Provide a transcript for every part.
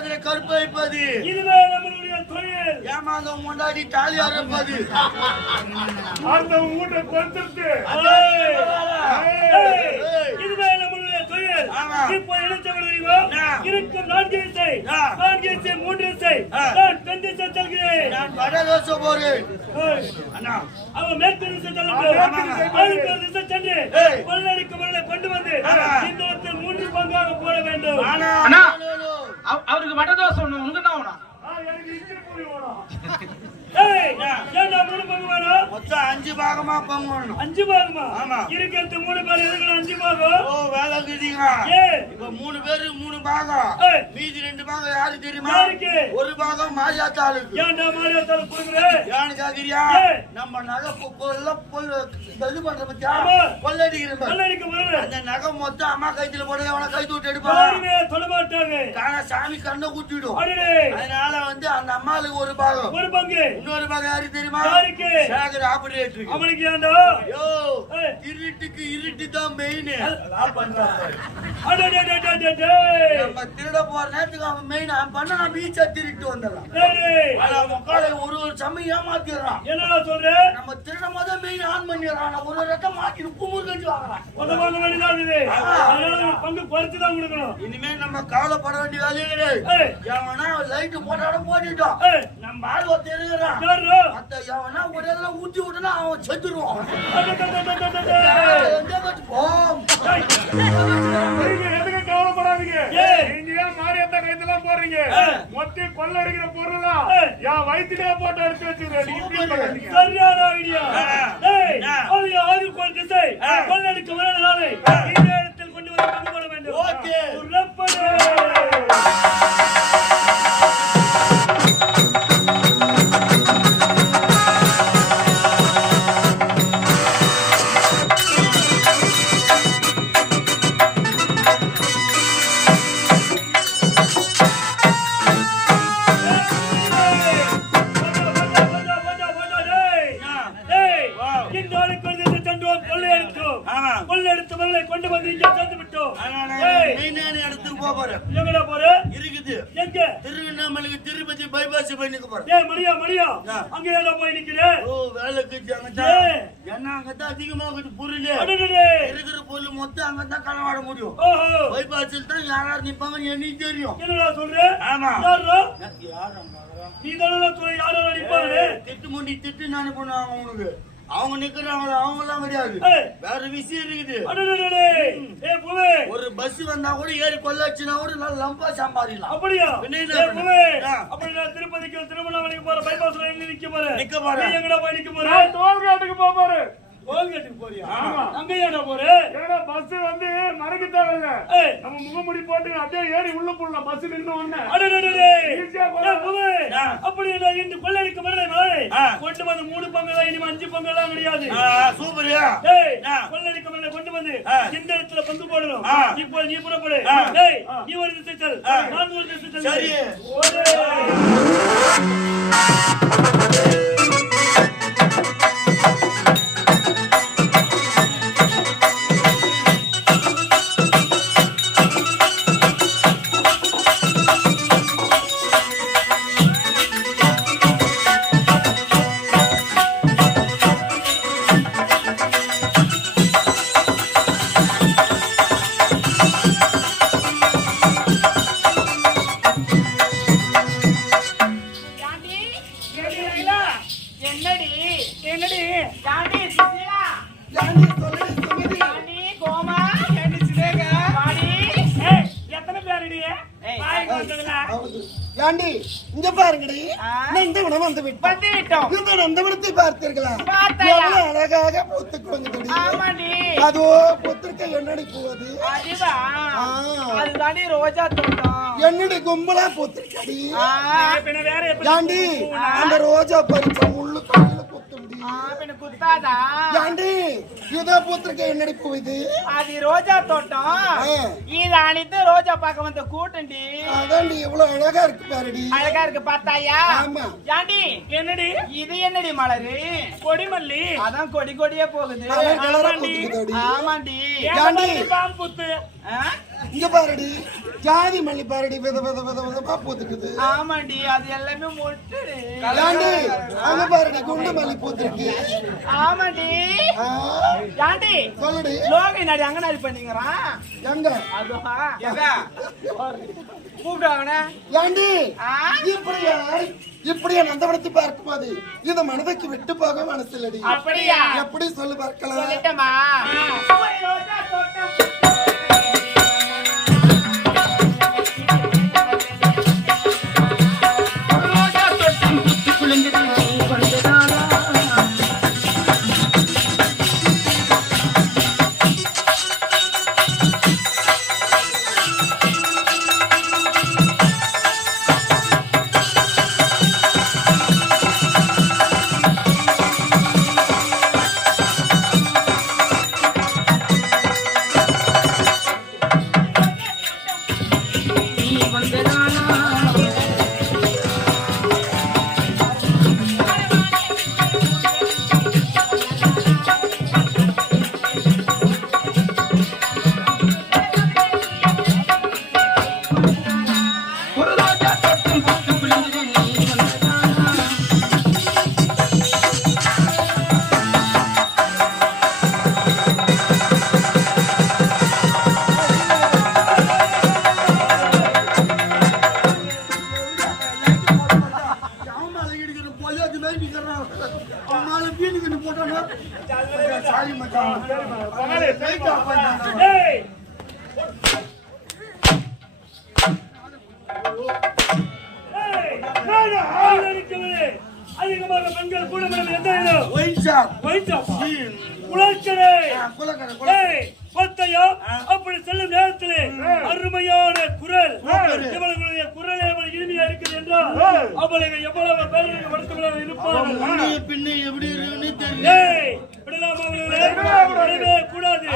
பக்கத்துல கருப்பு வைப்பது. இதுவே நம்மளுடைய தொழில். ஏமாந்த முன்னாடி தாலி அறுப்பது. அந்த ஊட்ட கொடுத்துட்டு இதுவே நம்மளுடைய தொழில். இப்போ இணைச்சவர்கள் இருக்கும் 4 திசை 4 திசை 3 திசை நான் தென் திசை செல்கிறேன். நான் வடதேச போறேன். அவன் மேற்கு திசை சென்று கொள்ளடிக்கு பொருளை கொண்டு வந்து இந்த இடத்தில் 3 பங்காக போட வேண்டும். அவருக்கு வடதோசை ஒண்ணு உங்க தான் வேணும். எனக்கு இஞ்சி பூரி வேணும். ஏண்டா 3 பங்கு வேணும்? மொத்தம் 5 பாகமா பங்கணும். 5 பாகமா? ஆமா. இருக்கிறது 3 பேர் எதுக்கு 5 பாகம்? ஓ வேலை இருக்குதுங்க. இப்ப 3 பேரு 3 பாகம். மீதி 2 பாகம் யாரு தெரியுமா? யாருக்கு? ஒரு பாகம் மாரியாத்தாளுக்கு. ஏண்டா மாரியாத்தாளுக்கு கொடுக்குற? ஏன்னு கேக்குறியா? நம்ம நகை இது பண்ற பத்தியா? கொள்ளடிக்கிற மாதிரி. அந்த நகை மொத்தம் அம்மா கைத்துல போட்டு அவனை கை தூட்டு எடுப்பாங்க. யாருமே தொட மாட்டாங்க. காண சாமி கண்ணை குத்திடும். அதனால வந்து அந்த அம்மாளுக்கு ஒரு பாகம். ஒரு பங்கு. இன்னொரு பாகம் யாருக்கு தெரியுமா? யாருக்கு? சேகர் ஆபரேட்டருக்கு. அவனுக்கு ஏண்டா? யோ இருட்டுக்கு இருட்டு தான் மெயின். நம்ம திருட போற நேரத்துக்கு அவன் மெயின் அவன் பண்ண நான் பீச்சா திருட்டு வந்துடலாம். மக்களை ஒரு சமயம் ஏமாத்திடுறான். என்னடா சொல்ற? நம்ம திருடும் போது மெயின் ஆன் பண்ணிடுறான். ஒரு ரத்தம் மாத்தி குமுறு கஞ்சி வாங்குறான். பங்கு குறைச்சுதான் கொடுக்கணும். இனிமே நம்ம கவலைப்பட வேண்டிய வேலையே கிடையாது. எவனா லைட் போட்டாலும் போட்டுட்டோம். நம்ம ஆள் ஒருத்தர் இருக்கிறான். எவனா ஒரு இதெல்லாம் ஊத்தி விட்டுனா அவன் செத்துருவான். கவலைப்படாதீங்க. நீங்க மாரியத்த கைத்தெல்லாம் போடுறீங்க. மொத்த கொள்ளடிக்கிற பொருளெல்லாம் என் வயிற்றுல போட்டு எடுத்து வச்சுக்கிறேன். சரியான ஐடியா. கொள்ளடிக்க வரனாலே இந்த இடத்தில் கொண்டு வந்து பங்கு போட வேண்டும். கொண்டு வந்து இங்க சேர்த்து விட்டோம். இடத்துக்கு போறேன். எங்கடா போற? இருக்குது. எங்க? திருவண்ணாமலைக்கு திருப்பதி பைபாஸ் போய் நிக்க போறேன். ஏய் மரியா அங்க ஏடா போய் நிக்கிற? ஓ வேலைக்கு என்ன அங்கதான் அதிகமா புரியல. இருக்கிற பொருள் மொத்தம் அங்கதான் களவாட முடியும். பைபாஸில் தான் யாராரு நிப்பாங்க எனக்கு தெரியும். என்னடா சொல்ற? ஆமா. நீ தான யாரோ நிப்பாங்க. திட்டு முண்டி திட்டு நானே பண்ணுவாங்க உனக்கு. அவங்க நிக்கிறாங்களா? அவங்க எல்லாம் கிடையாது. வேற விஷயம் இருக்குது. ஒரு பஸ் வந்தா கூட ஏறி கொள்ளாச்சுன்னா கூட நல்லா லம்பா சம்பாதிக்கலாம். அப்படியா? அப்படி நான் திருப்பதிக்கு திருவண்ணாமலைக்கு போற பைபாஸ்ல எங்க நிக்க போறேன். எங்கடா போய் நிக்க போறேன்? டோல்கேட்டுக்கு போறேன். டோல்கேட்டுக்கு போறியா? அங்க ஏடா போற? ஏடா பஸ் வந்து மறக்க தேவையில்ல. நம்ம முகமுடி போட்டு அப்படியே ஏறி உள்ள போடலாம். பஸ் நின்னு உடனே. அப்படி இந்த கொள்ளடிக்க வரல கொண்டு வந்து 3 பங்கெல்லாம் இனிமே 5 பங்கெல்லாம் கிடையாது. சூப்பரியா? கொள்ளடிக்க வரல கொண்டு வந்து இந்த இடத்துல பங்கு போடணும். இப்போ நீ புறப்படு. நீ ஒரு திசை செல், நான் ஒரு திசை செல். சரி. இங்க பாருங்கடி, இந்த விடம் வந்து விட்டோம். இந்த நந்தவனத்தை பார்த்தீர்களா? அழகாக பூத்துக்குவங்க. அதோ பூத்திருக்க என்னடி போகுது? அதுதாண்டி ரோஜா தோட்டம். என்னடி கும்பலா பூத்திருக்கடி? ஏண்டி அந்த ரோஜா பறிச்ச முள்ளு கையில குத்துண்டி குத்தாதா? ஏண்டி இதோ பூத்திருக்க என்னடி போகுது? அது ரோஜா தோட்டம். இது அனைத்து ரோஜா பார்க்க வந்த கூட்டண்டி. அதாண்டி இவ்வளவு அழகா இருக்கு பாருடி. அழகா இருக்கு பார்த்தாயா? ஆமா. ஏண்டி என்னடி இது? என்னடி மலரு? கொடிமல்லி. அதான் கொடி கொடியே போகுது. ஆமாண்டி. ஆமாண்டி. ஏண்டி பாம்புத்து இங்க பாருடி ஜாதி மல்லி பாருடி வித வித வித விதமா பூத்துக்குது. ஆமாண்டி அது எல்லாமே மொட்டு. ஏண்டி அங்க பாருடி குண்டு மல்லி பூத்துருக்கு. ஆமாண்டி ஏண்டி சொல்லுடி லோகை நாடி அங்க நாடி பண்ணிங்கறான் எங்க அதுவா எங்க கூப்பிடுவாங்கண்ணே. ஏண்டி இப்படியா நந்தவனத்தை பார்க்கும்போது இந்த மனதுக்கு விட்டு போக மனசு இல்லடி. அப்படியா எப்படி சொல்லு பார்க்கலாம். சொல்லட்டுமா அதிகமாக பெண்கள் கூட எந்த பத்தையா அப்படி செல்லும் நேரத்திலே அருமையான குரல் இவர்களுடைய குரல் எவ்வளவு இனிமையா இருக்குது என்றால் அவளுக்கு எவ்வளவு பேருக்கு வருத்தமாக இருப்பார்கள். பின்ன எப்படி விடலாம் அவர்களே கூடாது.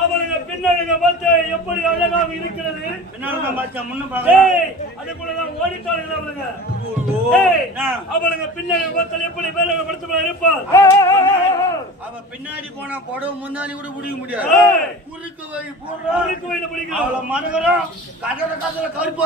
அவளுக்கு பின்னழக பார்த்து எப்படி அழகாக இருக்கிறது. அதுக்குள்ளதான் ஓடிட்டாள் அவளுங்க. அவளுக்கு பின்னழக பார்த்தால் எப்படி வேலை படுத்த இருப்பாள். அவ பின்னாடி போனா படவு முன்னாடி கூட பிடிக்க முடியாது. குறுக்கு வழி போடுறா, குறுக்கு வழியில பிடிக்கிறோம். மனகரம் கதற கதற கருப்பு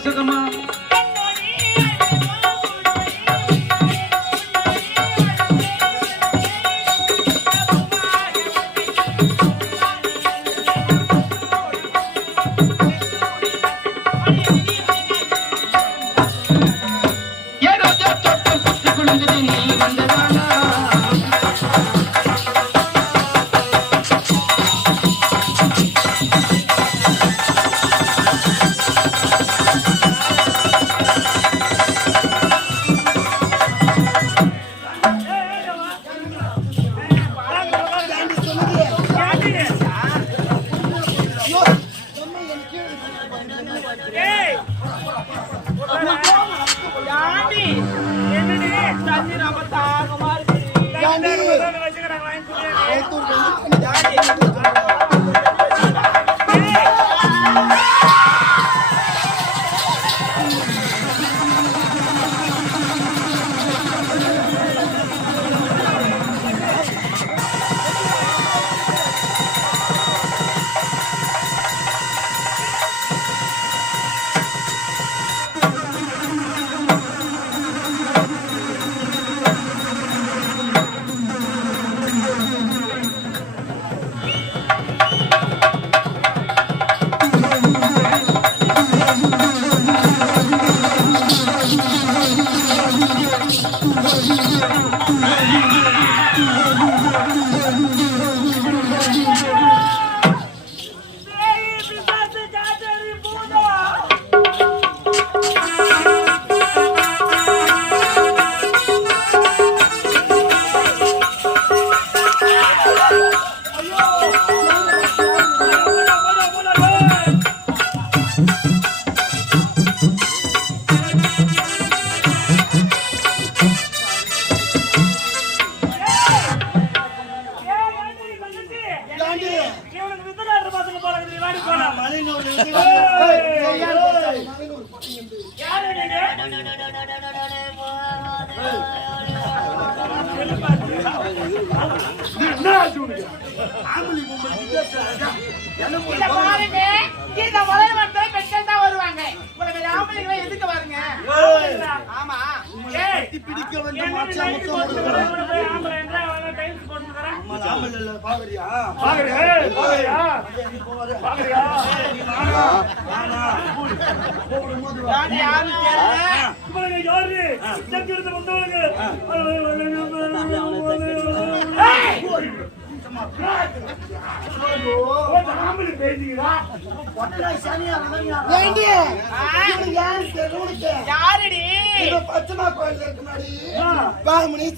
சுகமா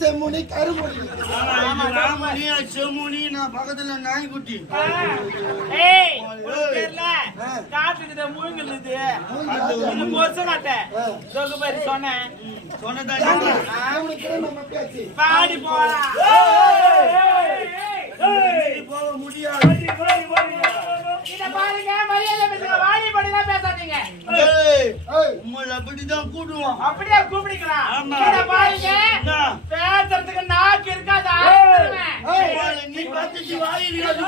செம்முனி கருமொழி செம்முனி நான் பக்கத்துல நாய்க்குட்டி காட்டுக்குது முழுங்குது சொன்னேன் பாடி போலாம் போக முடியாது பாருங்க மரியாதை பேசுங்க வாடி படிதான் பேசாதீங்க உங்களை அப்படிதான் கூடுவோம் அப்படியே கூப்பிடுக்கலாம் பாருங்க பேசுறதுக்கு நாக்கு இருக்காது நீ பத்துச்சு வாயிலிருந்து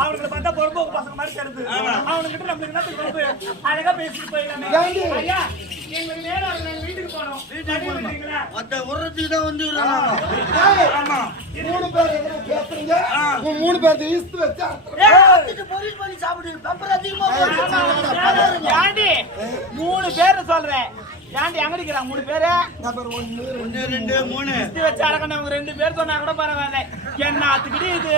அவனுக்கு பார்த்தா பொறுப்போக்கு பசங்க மாதிரி தெரியுது அவனுக்கிட்ட நம்மளுக்கு என்ன பொறுப்பு அழகா பேசிட்டு போயிடலாமே ஐயா எங்களுக்கு நேரம் வீட்டுக்கு போனோம் உரத்துக்கு தான் வந்து மூணு பேர் எதுனா பேசுறீங்க மூணு பேர் ஈஸ்ட் வச்சு பொரியல் பண்ணி சாப்பிடுங்க பெப்பர் அதிகமா ஏண்டி மூணு பேர் சொல்றேன் ஏண்டி அங்கடிக்கிறாங்க மூணு பேரு நம்பர் 1 2 3 ஈஸ்ட் வச்சு அடக்கணும் ரெண்டு பேர் சொன்னா கூட பரவாயில்ல என்ன ஆத்துக்கிட்டு இது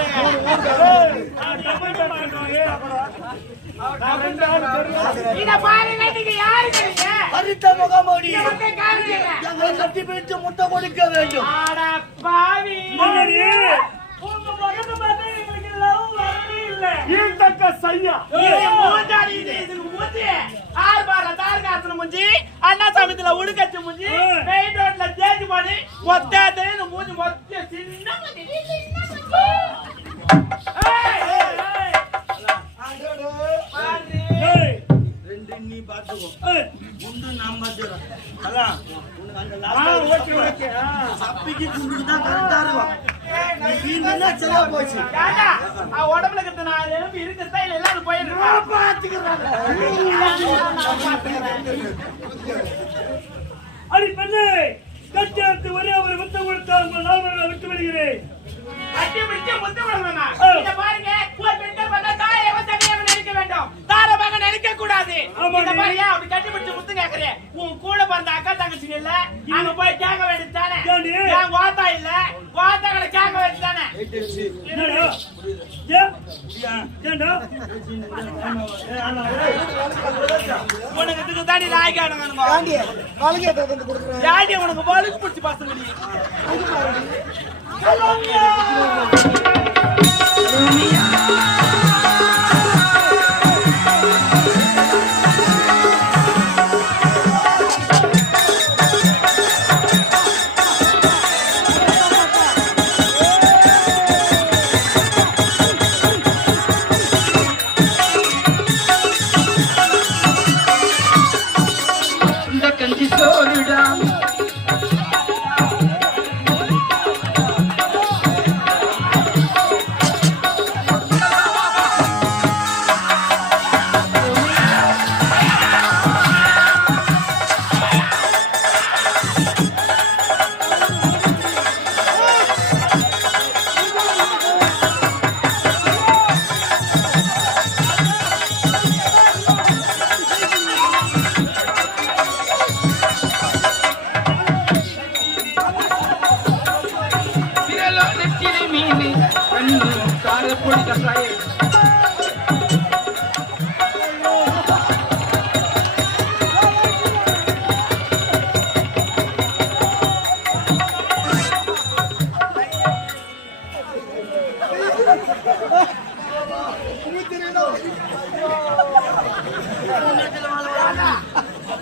இத பாருங்க, நீங்க யாருங்க நீங்க? அரித்த முகமூடி இவங்க காரணம் என்ன? எங்களை கட்டி பிடித்து முட்டை கொடுக்க வேண்டும். அட பாவி. என்னடி? உங்க முகத்தை பார்த்தா எங்களுக்கு love வரவே இல்ல. ஈந்தக்க சையா. இது மூஞ்சாடி, இது மூஞ்சி. ஆர்பார தார்காசன மூஞ்சி, அண்ணா சாமித்துல உடுக்கச்சு மூஞ்சி, மெயின் ரோட்ல தேடி போடி, மொத்தத்தையும் மூஞ்சி மொத்த சின்ன மூஞ்சி. ஏய் ரெண்டு நீ பார்த்துக்கோ, ஏய் குண்டு நான் பார்த்துக்கிறேன். அதான் உனக்கு அந்த last ஓகே சப்பிக்கு குண்டுக்கு தான் கரெக்டா இருக்கும். நீ என்ன சரியா போச்சு. ஏண்டா, உடம்புல இருக்கிற நாலு எலும்பு இருக்குதா இல்ல எல்லாரும் போயிருக்கு? அடி பெண்ணே, கட்டியத்து ஒரே ஒரு முத்தம் கொடுத்தால் உங்கள் நால்வர்களை விட்டு விடுகிறேன். அடி பிடிச்சு முத்து விடுவாங்க. இத பாருங்க, ஒரு பெண்ணை பார்த்தா தாயை தனியாக நினைக்க வேண்டும், தாரமாக நினைக்க கூடாது. இத பாருங்க, அப்படி கட்டி பிடிச்சு முத்து கேக்குறேன். உன் கூட பிறந்த அக்கா தங்கச்சி இல்ல, அங்க போய் கேட்க வேண்டியது தானே? என் வாத்தா இல்ல, வாத்தாக்களை கேட்க வேண்டியது தானே? என்னடா? ஏன்டா? உனக்கு இதுக்கு தாண்டி நாய்க்கு அடங்கணுமா? ஆண்டி வலங்கையை தந்து கொடுக்குறேன். யாடி உனக்கு வலுக்கு பிடிச்சி பாசங்க நீ?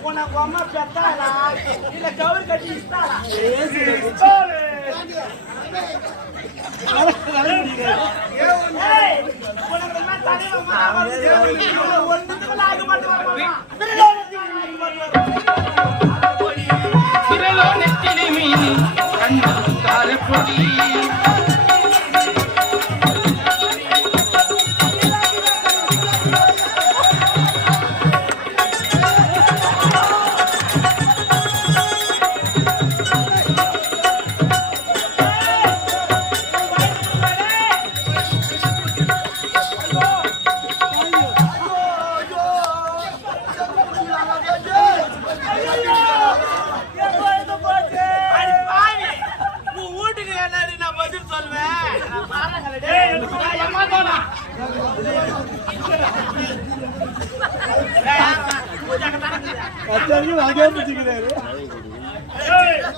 உனக்கு அம்மா பெத்தாளா இல்ல கவுரு கட்டி இஸ்தாளா? உனக்கு என்ன தலையில ஒன்றுக்குள்ள ஆக மாட்டேன்.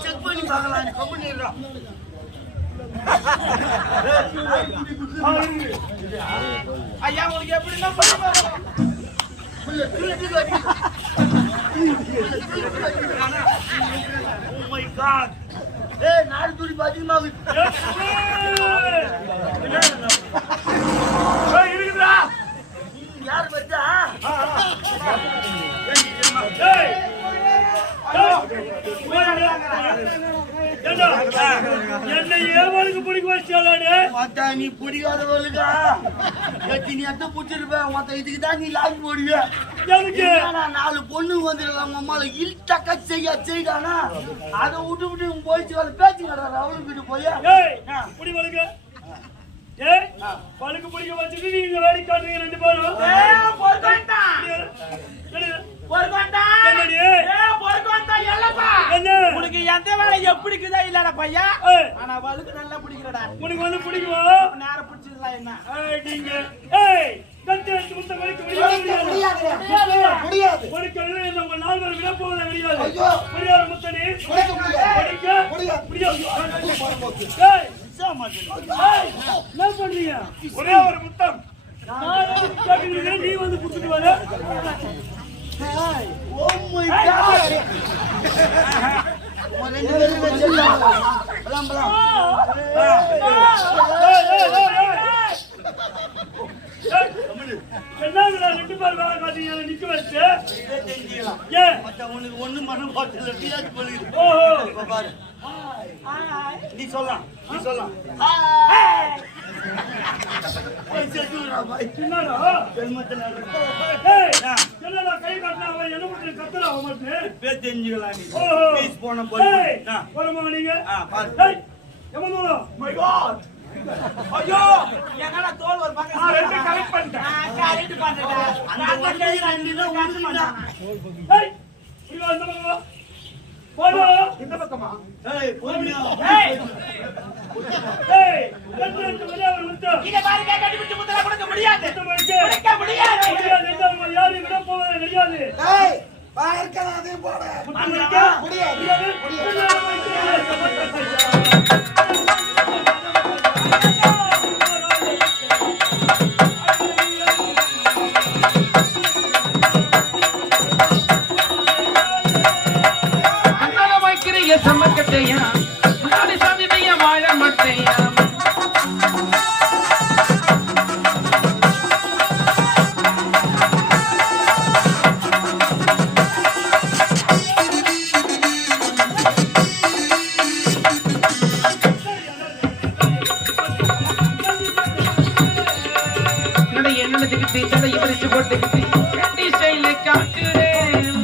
செக் பண்ணி பார்க்கலாம். நீ கம்பெனி ஐயா உங்களுக்கு எப்படின்னா பண்ணி Oh my God. ஏய் நாடு துடி பாதிமா இருக்குதா? யார் வச்சா? என்ன ஏவாளுக்கு பிடிக்க வச்சாலே மத்த நீ பிடிக்காதவர்களுக்கா நீ எத்த பிடிச்சிருப்பேன். மத்த இதுக்கு தான் நீ லாக் போடுவிய. எனக்கு நாலு பொண்ணு வந்துருக்கலாம் அம்மால இல்டக்க செய்தானா அதை விட்டு விட்டு போயிடுச்சு. அதை பேச்சு கடறாரு அவளுக்கு வீட்டு போய் புடி வழுக்க பழுக்கு பிடிக்க வச்சுட்டு நீங்க வேடி காட்டுறீங்க ரெண்டு பேரும். உனக்கு எந்த வேலை எப்படிக்குதா இல்லடா பையா, ஆனா வழுக்கு நல்லா பிடிக்கிறடா. உனக்கு வந்து பிடிக்கும் நேரம் பிடிச்சதுலாம் என்ன நீங்க கட்டி எடுத்து முத்த வலிக்க முடியாது முடியாது. ஒடுக்கவில்லை என்று உங்கள் நால்வர் விடப்போவதே கிடையாது. ஐயோ. முடியாது முத்தனே. முடியாது. ஏய், என்ன பண்றீங்க? ஒரே ஒரு முத்தம். நான் கேட்கிறேன், நீ வந்து கொடுத்துட்டு வர. ஓ மை காட் ரெண்டு பேரும் வெச்சலாம் பலாம் என்னடா ரெண்டு பேர் வேலை காட்டிங்க நிக்க வச்சு ஏன் உனக்கு ஒண்ணு மனம் பார்த்தல பியாஜ் போலி ஓஹோ இப்ப பாரு நீ சொல்லலாம் என்னடா ஜென்மத்துல ஏய் என்னடா கை காட்டினா அவன் என்ன பண்ற கத்துறா அவன் மட்டும் பே தெரிஞ்சுக்கலாம் நீ ஓஹோ ப்ளீஸ் போன போய் வரமா நீங்க பாரு ஏய் எவனோ மை காட் ஐயோ என்னடா தோல் ஒரு பக்கம் நான் ரெண்டு கரெக்ட் பண்ணிட்டேன் கரெக்ட் பண்ணிட்டேன் அந்த ஒண்ணே ரெண்டு தான் உண்டுடா ஏய் இவன் அந்த பக்கமா போடா இந்த பக்கமா ஏய் பொறுமையா ஏய் ஏய் ரெண்டு வெளிய வர முத்து இத பாருங்க கட்டிப்பிடிச்சு முத்தல கொடுக்க முடியாது முத்து கொடுக்க முடியாது இந்த யாரையும் விட போவதே கிடையாது ஏய் பார்க்கலாம் அதே போட முடியாது. சமக்கட்டையா முன்னாடி சாதிதைய வாழ மாட்டேயா என்னோட திகிட்டு தலை விரிச்சு போட்டுக்கிட்டு கட்டி ஸ்டைல காட்டுறேன்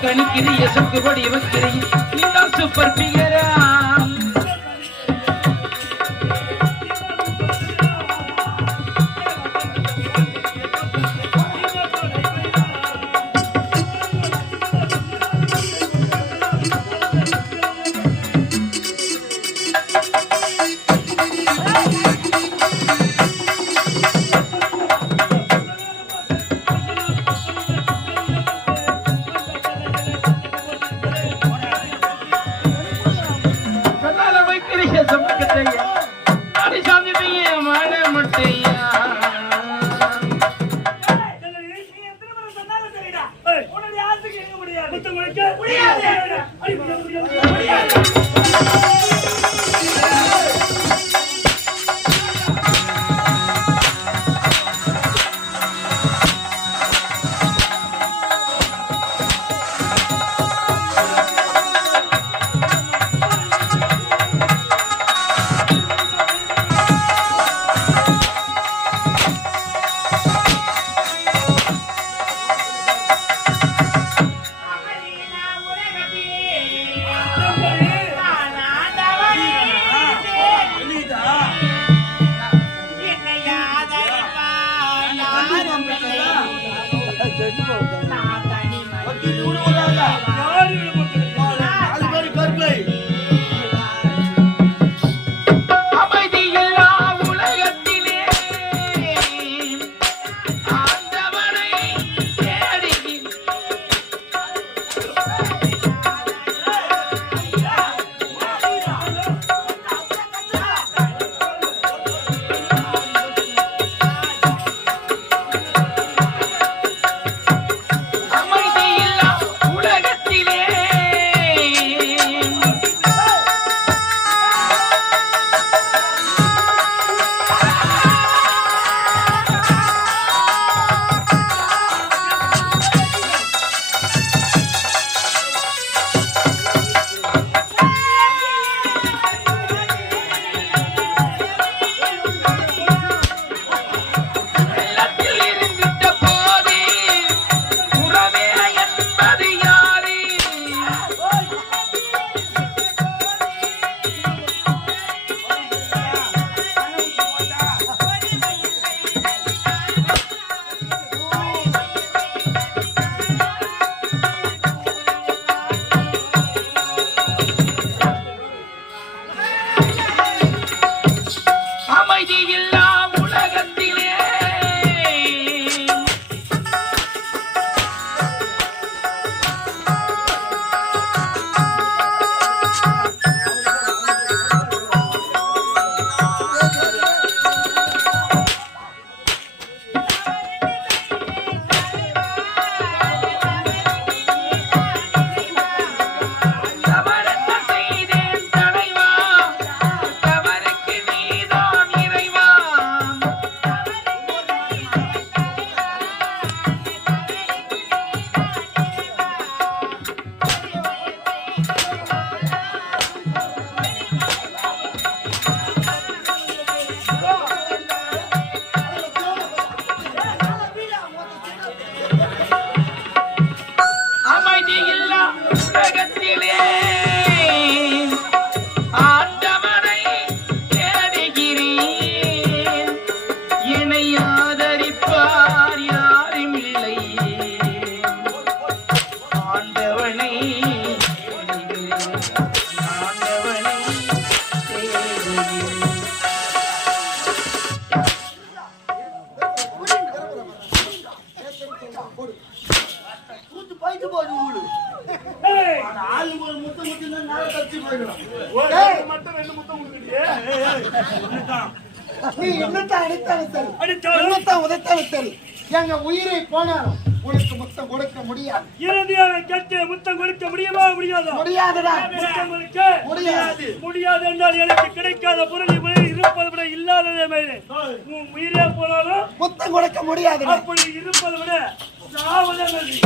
கணிக்கிறிய சுக்குபடி வைக்கிறிய நீதான் சூப்பர் பிகரா கட்சி போயிடலாம். ஒரு மட்டும் 2 முத்தம் கொடுக்குறியே. நீ என்னத்தான் அடித்தாலும் சரி, அடித்தாலும் என்னத்தான் உதைத்தாலும் சரி, எங்க உயிரை போனாலும் உனக்கு முத்தம் கொடுக்க முடியாது. இறுதியாக கேட்டு முத்தம் கொடுக்க முடியுமா முடியாதா? முடியாதுடா. முத்தம் கொடுக்க முடியாது. முடியாது என்றால் எனக்கு கிடைக்காத பொருள் இவ்வளவு இருப்பதை விட இல்லாததே மேலே. உன் உயிரே போனாலும் முத்தம் கொடுக்க முடியாதுடா. அப்படி இருப்பதை விட சாவதே நன்றி.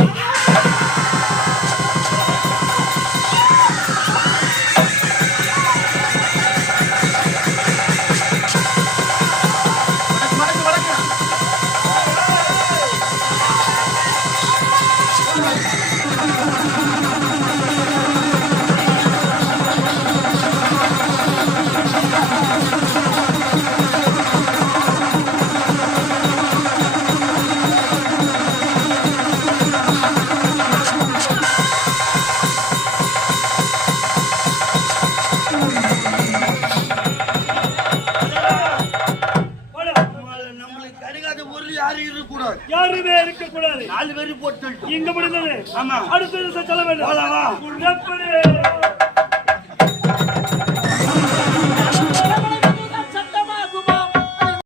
நம்மளுக்கு கிடைக்காத பொருள் யாரும் இருக்கக்கூடாது. யாருமே இருக்கக்கூடாது. 4 பேரும் போட்டு இங்க முடிந்தது. ஆமா. அடுத்த செல்ல வேண்டும். போலாமா? எப்படி